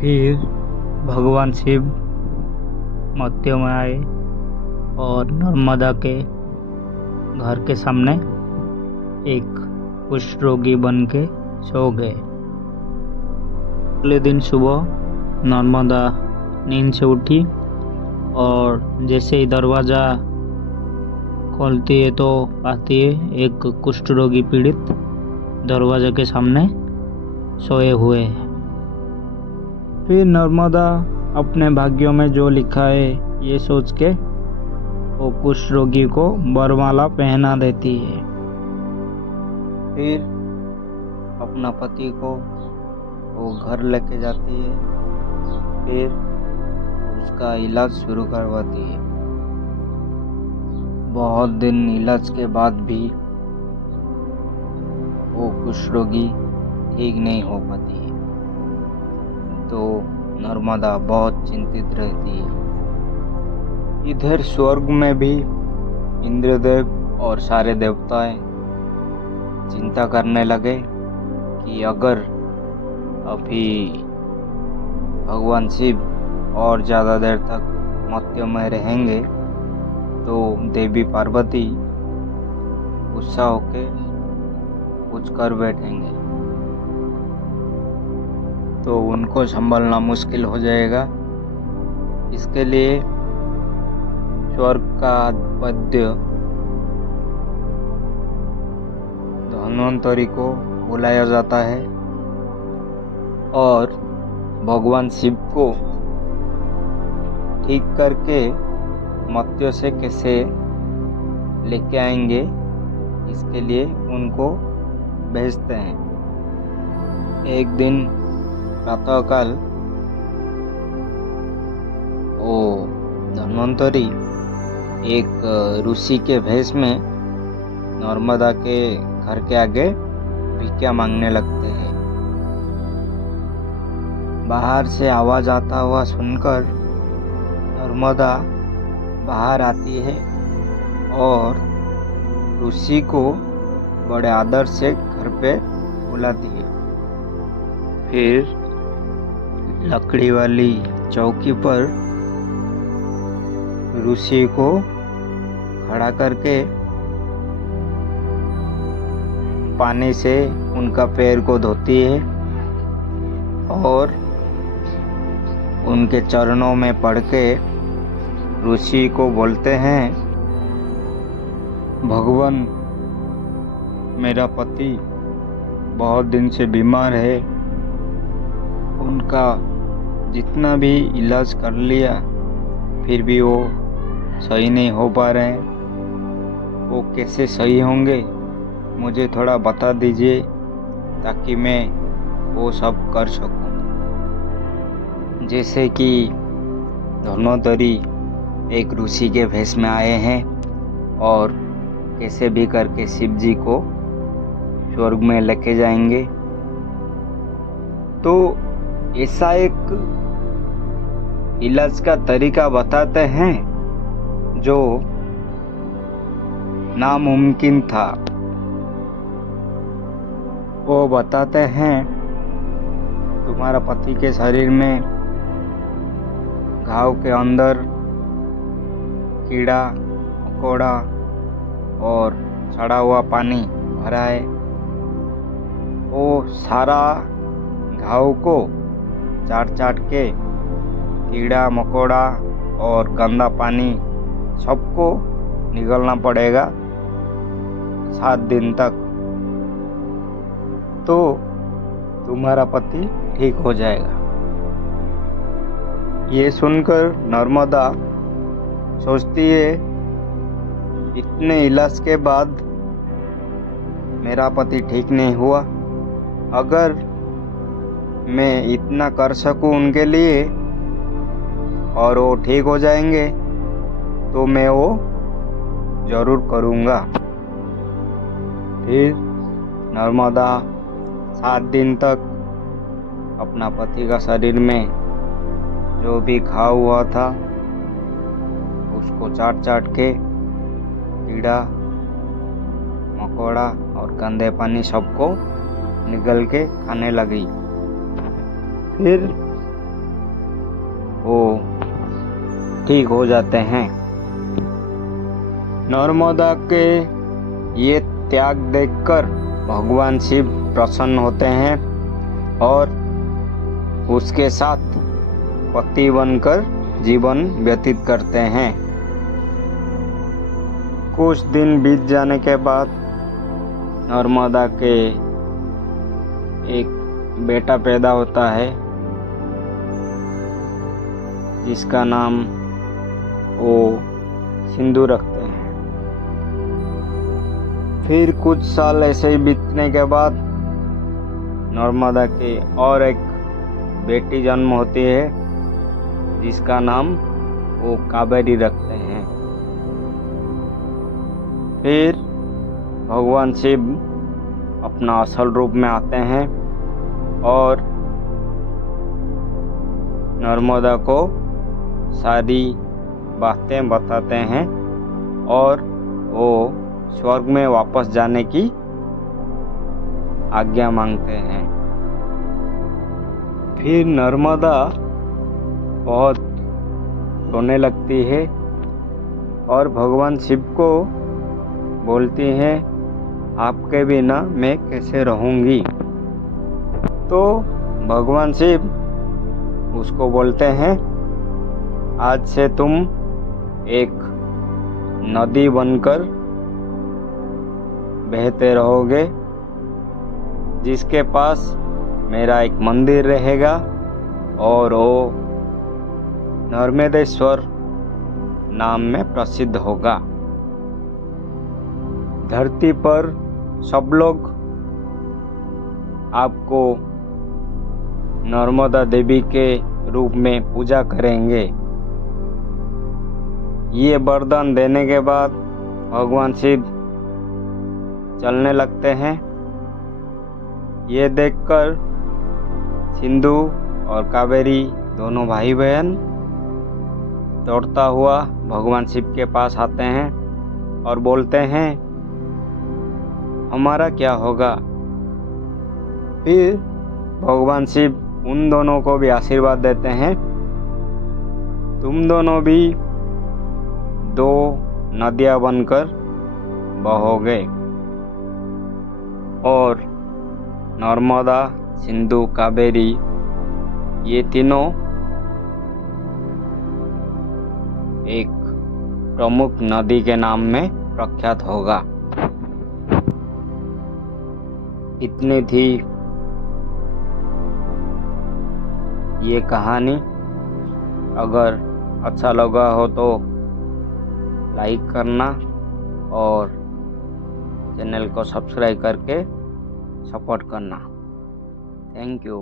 फिर भगवान शिव मत्स्य में आए और नर्मदा के घर के सामने एक कुष्ठ रोगी बन के सो गए। अगले दिन सुबह नर्मदा नींद से उठी और जैसे ही दरवाज़ा खोलती है तो पाती है एक कुष्ठ रोगी पीड़ित दरवाजे के सामने सोए हुए हैं। फिर नर्मदा अपने भाग्यों में जो लिखा है ये सोच के वो कुष्ठ रोगी को वरमाला पहना देती है। फिर अपना पति को वो घर लेके जाती है। फिर उसका इलाज शुरू करवाती है। बहुत दिन इलाज के बाद भी वो कुष्ठ रोगी ठीक नहीं हो पाती है, तो नर्मदा बहुत चिंतित रहती है। इधर स्वर्ग में भी इंद्रदेव और सारे देवताएं चिंता करने लगे कि अगर अभी भगवान शिव और ज़्यादा देर तक मत्स्य में रहेंगे तो देवी पार्वती गुस्सा होके कुछ कर बैठेंगे, तो उनको संभालना मुश्किल हो जाएगा। इसके लिए स्वर्ग का आधिपत्य धन्वंतरी को बुलाया जाता है और भगवान शिव को ठीक करके मत्स्य से कैसे लेके आएंगे इसके लिए उनको भेजते हैं। एक दिन प्रातःकाल वो धन्वंतरी एक ऋषि के भेष में नर्मदा के घर के आगे भिक्षा मांगने लगते हैं। बाहर से आवाज आता हुआ सुनकर नर्मदा बाहर आती है और ऋषि को बड़े आदर से घर पे बुलाती है। फिर लकड़ी वाली चौकी पर ऋषि को खड़ा करके पानी से उनका पैर को धोती है और उनके चरणों में पड़ के ऋषि को बोलते हैं, भगवान मेरा पति बहुत दिन से बीमार है, उनका जितना भी इलाज कर लिया फिर भी वो सही नहीं हो पा रहे हैं। वो कैसे सही होंगे मुझे थोड़ा बता दीजिए ताकि मैं वो सब कर सकूं। जैसे कि धन्वंतरी एक ऋषि के भेष में आए हैं और कैसे भी करके शिव जी को स्वर्ग में लेके जाएंगे, तो ऐसा एक इलाज का तरीका बताते हैं जो नामुमकिन था। वो बताते हैं तुम्हारा पति के शरीर में घाव के अंदर कीड़ा मकोड़ा और सड़ा हुआ पानी भरा है। वो सारा घाव को चाट चाट के कीड़ा मकोड़ा और गंदा पानी सबको निगलना पड़ेगा 7 दिन तक, तो तुम्हारा पति ठीक हो जाएगा। ये सुनकर नर्मदा सोचती है, इतने इलाज के बाद मेरा पति ठीक नहीं हुआ, अगर मैं इतना कर सकूं उनके लिए और वो ठीक हो जाएंगे तो मैं वो जरूर करूँगा। फिर नर्मदा 7 दिन तक अपना पति का शरीर में जो भी घाव हुआ था उसको चाट चाट के कीड़ा मकोड़ा और गंदे पानी सबको निगल के खाने लगी। फिर ठीक हो जाते हैं। नर्मदा के ये त्याग देखकर भगवान शिव प्रसन्न होते हैं और उसके साथ पति बनकर जीवन व्यतीत करते हैं। कुछ दिन बीत जाने के बाद नर्मदा के एक बेटा पैदा होता है जिसका नाम वो सिंधु रखते हैं। फिर कुछ साल ऐसे ही बीतने के बाद नर्मदा के और एक बेटी जन्म होती है जिसका नाम वो कावेरी रखते हैं। फिर भगवान शिव अपना असल रूप में आते हैं और नर्मदा को सारी बातें बताते हैं और वो स्वर्ग में वापस जाने की आज्ञा मांगते हैं। फिर नर्मदा बहुत रोने लगती है और भगवान शिव को बोलती है, आपके बिना मैं कैसे रहूँगी। तो भगवान शिव उसको बोलते हैं, आज से तुम एक नदी बनकर बहते रहोगे जिसके पास मेरा एक मंदिर रहेगा और वो नर्मदेश्वर नाम में प्रसिद्ध होगा। धरती पर सब लोग आपको नर्मदा देवी के रूप में पूजा करेंगे। ये वरदान देने के बाद भगवान शिव चलने लगते हैं। ये देखकर सिंधु और कावेरी दोनों भाई बहन दौड़ता हुआ भगवान शिव के पास आते हैं और बोलते हैं, हमारा क्या होगा। फिर भगवान शिव उन दोनों को भी आशीर्वाद देते हैं, तुम दोनों भी दो नदियां बनकर बहोगे और नर्मदा, सिंधु, कावेरी ये तीनों एक प्रमुख नदी के नाम में प्रख्यात होगा। इतनी थी ये कहानी। अगर अच्छा लगा हो तो लाइक करना और चैनल को सब्सक्राइब करके सपोर्ट करना। Thank you.